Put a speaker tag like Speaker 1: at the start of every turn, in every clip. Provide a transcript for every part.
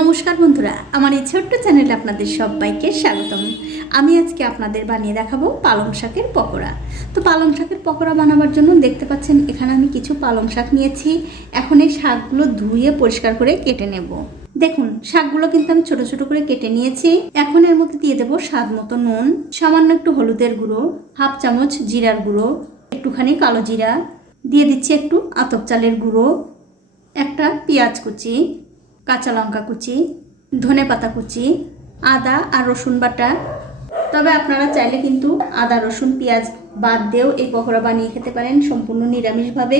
Speaker 1: নমস্কার বন্ধুরা, আমার এই ছোট্ট চ্যানেলে আপনাদের সবাইকে স্বাগতম। আমি আজকে আপনাদের বানিয়ে দেখাবো পালং শাকের পকোড়া। তো পালং শাকের পকোড়া বানাবার জন্য দেখতে পাচ্ছেন, এখানে আমি কিছু পালং শাক নিয়েছি। এখন এই শাকগুলো ধুয়ে পরিষ্কার করে কেটে নেব। দেখুন, শাকগুলো কিন্তু আমি ছোট ছোট করে কেটে নিয়েছি। এখন এর মধ্যে দিয়ে দেবো স্বাদ মতো নুন, সামান্য একটু হলুদের গুঁড়ো, হাফ চামচ জিরার গুঁড়ো, একটুখানি কালো জিরা, দিয়ে দিচ্ছি একটু আতপ চালের গুঁড়ো, একটা পেঁয়াজ কুচি কাঁচা লঙ্কা কুচি, ধনে পাতা কুচি, আদা আর রসুন বাটা। তবে আপনারা চাইলে কিন্তু আদা, রসুন, পেঁয়াজ বাদ দিয়েও এই পকোড়া বানিয়ে খেতে পারেন সম্পূর্ণ নিরামিষভাবে।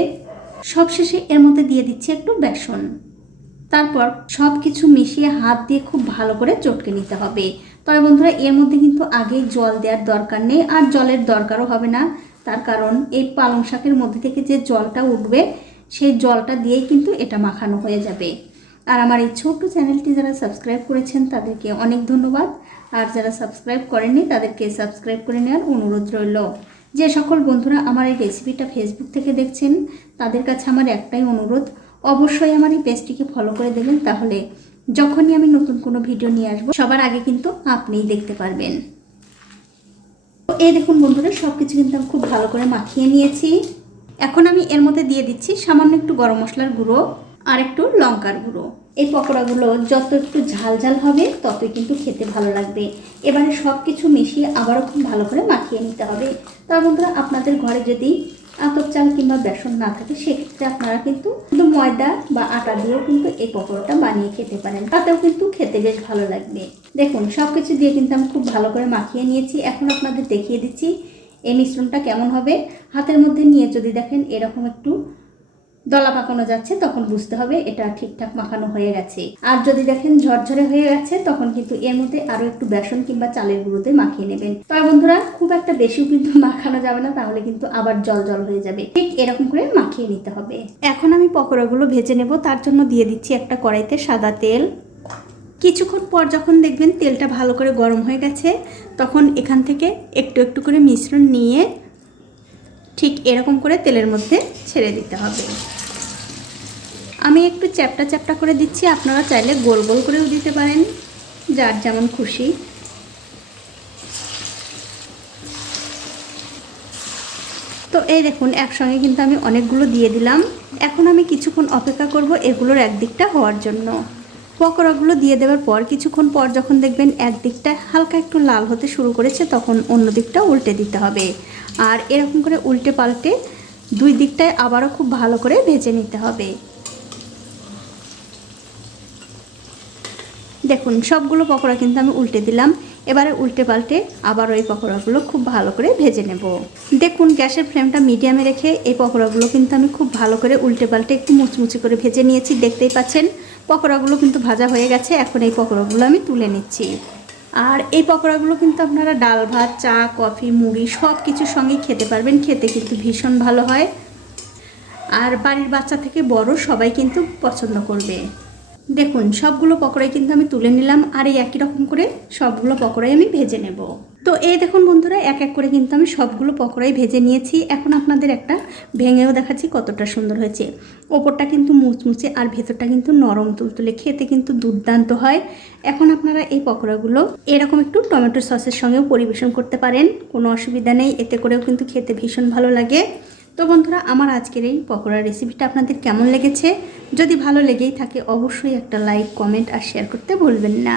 Speaker 1: সবশেষে এর মধ্যে দিয়ে দিচ্ছি একটু বেসন। তারপর সব কিছু মিশিয়ে হাত দিয়ে খুব ভালো করে চটকে নিতে হবে। তবে বন্ধুরা, এর মধ্যে কিন্তু আগে জল দেওয়ার দরকার নেই আর জলের দরকারও হবে না। তার কারণ এই পালং শাকের মধ্যে থেকে যে জলটা উঠবে, সেই জলটা দিয়েই কিন্তু এটা মাখানো হয়ে যাবে। আর আমার এই ছোট্ট চ্যানেলটি যারা সাবস্ক্রাইব করেছেন, তাদেরকে অনেক ধন্যবাদ। আর যারা সাবস্ক্রাইব করেননি, তাদেরকে সাবস্ক্রাইব করে নেওয়ার অনুরোধ রইল। যে সকল বন্ধুরা আমার এই রেসিপিটা ফেসবুক থেকে দেখছেন, তাদের কাছে আমার একটাই অনুরোধ, অবশ্যই আমার এই পেজটিকে ফলো করে দেবেন, তাহলে যখনই আমি নতুন কোনো ভিডিও নিয়ে আসব, সবার আগে কিন্তু আপনিই দেখতে পারবেন। তো এই দেখুন বন্ধুরা সব কিছু কিন্তু আমি খুব ভালো করে মাখিয়ে নিয়েছি। এখন আমি এর মধ্যে দিয়ে দিচ্ছি সামান্য একটু গরম মশলার গুঁড়ো। আর একটু লঙ্কার গুঁড়ো। এই পকোড়াগুলো যত একটু ঝাল ঝাল হবে, ততই কিন্তু খেতে ভালো লাগবে। এবারে সব কিছু মিশিয়ে আবারও খুব ভালো করে মাখিয়ে নিতে হবে। তার বন্ধুরা, আপনাদের ঘরে যদি আতপ চাল কিংবা বেসন না থাকে, সেক্ষেত্রে আপনারা কিন্তু শুধু ময়দা বা আটা দিয়েও কিন্তু এই পকোড়াটা বানিয়ে খেতে পারেন। তাতেও কিন্তু খেতে বেশ ভালো লাগবে। দেখুন সব কিছু দিয়ে কিন্তু আমি খুব ভালো করে মাখিয়ে নিয়েছি। এখন আপনাদের দেখিয়ে দিচ্ছি, এই মিশ্রণটা কেমন হবে। হাতের মধ্যে নিয়ে যদি দেখেন, এরকম একটু দলা পাকানো যাচ্ছে, তখন বুঝতে হবে এটা ঠিকঠাক মাখানো হয়ে গেছে। আর যদি দেখেন ঝরঝরে হয়ে গেছে, তখন কিন্তু এর মধ্যে আরও একটু বেসন কিংবা চালের গুঁড়োতে মাখিয়ে নেবেন। তবে বন্ধুরা, খুব একটা বেশিও কিন্তু মাখানো যাবে না, তাহলে কিন্তু আবার জল জল হয়ে যাবে। ঠিক এরকম করে মাখিয়ে নিতে হবে। এখন আমি পকোড়াগুলো ভেজে নেব, তার জন্য দিয়ে দিচ্ছি একটা কড়াইতে সাদা তেল। কিছুক্ষণ পর যখন দেখবেন তেলটা ভালো করে গরম হয়ে গেছে, তখন এখান থেকে একটু একটু করে মিশ্রণ নিয়ে ঠিক এরকম করে তেলের মধ্যে ছেড়ে দিতে হবে। আমি একটু চ্যাপটা চ্যাপটা করে দিচ্ছি, আপনারা চাইলে গোল গোল করেও দিতে পারেন, যার যেমন খুশি। তো এই দেখুন, একসঙ্গে কিন্তু আমি অনেকগুলো দিয়ে দিলাম। এখন আমি কিছুক্ষণ অপেক্ষা করব এগুলোর একদিকটা হওয়ার জন্য। পকোড়াগুলো দিয়ে দেওয়ার পর কিছুক্ষণ পর যখন দেখবেন একদিকটা হালকা একটু লাল হতে শুরু করেছে, তখন অন্য দিকটা উল্টে দিতে হবে। আর এরকম করে উল্টে পাল্টে দুই দিকটায় আবারও খুব ভালো করে ভেজে নিতে হবে। দেখুন, সবগুলো পকোড়া কিন্তু আমি উল্টে দিলাম। এবারে উল্টে পাল্টে আবার ওই পকোড়াগুলো খুব ভালো করে ভেজে নেব। দেখুন, গ্যাসের ফ্লেমটা মিডিয়ামে রেখে এই পকোড়াগুলো কিন্তু আমি খুব ভালো করে উল্টে পাল্টে একটু মুচমুচি করে ভেজে নিয়েছি, দেখতেই পাচ্ছেন। পকোড়াগুলো কিন্তু ভাজা হয়ে গেছে, এখন এই পকোড়াগুলো আমি তুলে নিচ্ছি। আর এই পকোড়াগুলো কিন্তু আপনারা ডাল ভাত, চা, কফি, মুড়ি সব কিছুর সঙ্গেই খেতে পারবেন, খেতে কিন্তু ভীষণ ভালো হয়। আর বাড়ির বাচ্চা থেকে বড় সবাই কিন্তু পছন্দ করবে। দেখুন, সবগুলো পকোড়াই কিন্তু আমি তুলে নিলাম, আর এই একই রকম করে সবগুলো পকোড়াই আমি ভেজে নেব। তো এই দেখুন বন্ধুরা, এক এক করে কিন্তু আমি সবগুলো পকোড়াই ভেজে নিয়েছি। এখন আপনাদের একটা ভেঙেও দেখাচ্ছি কতটা সুন্দর হয়েছে। ওপরটা কিন্তু মুচমুচে আর ভেতরটা কিন্তু নরম তুলতুলে, খেতে কিন্তু দুর্দান্ত হয়। এখন আপনারা এই পকোড়াগুলো এরকম একটু টমেটো সসের সঙ্গেও পরিবেশন করতে পারেন, কোনো অসুবিধা নেই, এতে করেও কিন্তু খেতে ভীষণ ভালো লাগে। তো বন্ধুরা, আমার আজকের এই পকোড়ার রেসিপিটা আপনাদের কেমন লেগেছে? যদি ভালো লেগেই থাকে, অবশ্যই একটা লাইক, কমেন্ট আর শেয়ার করতে ভুলবেন না।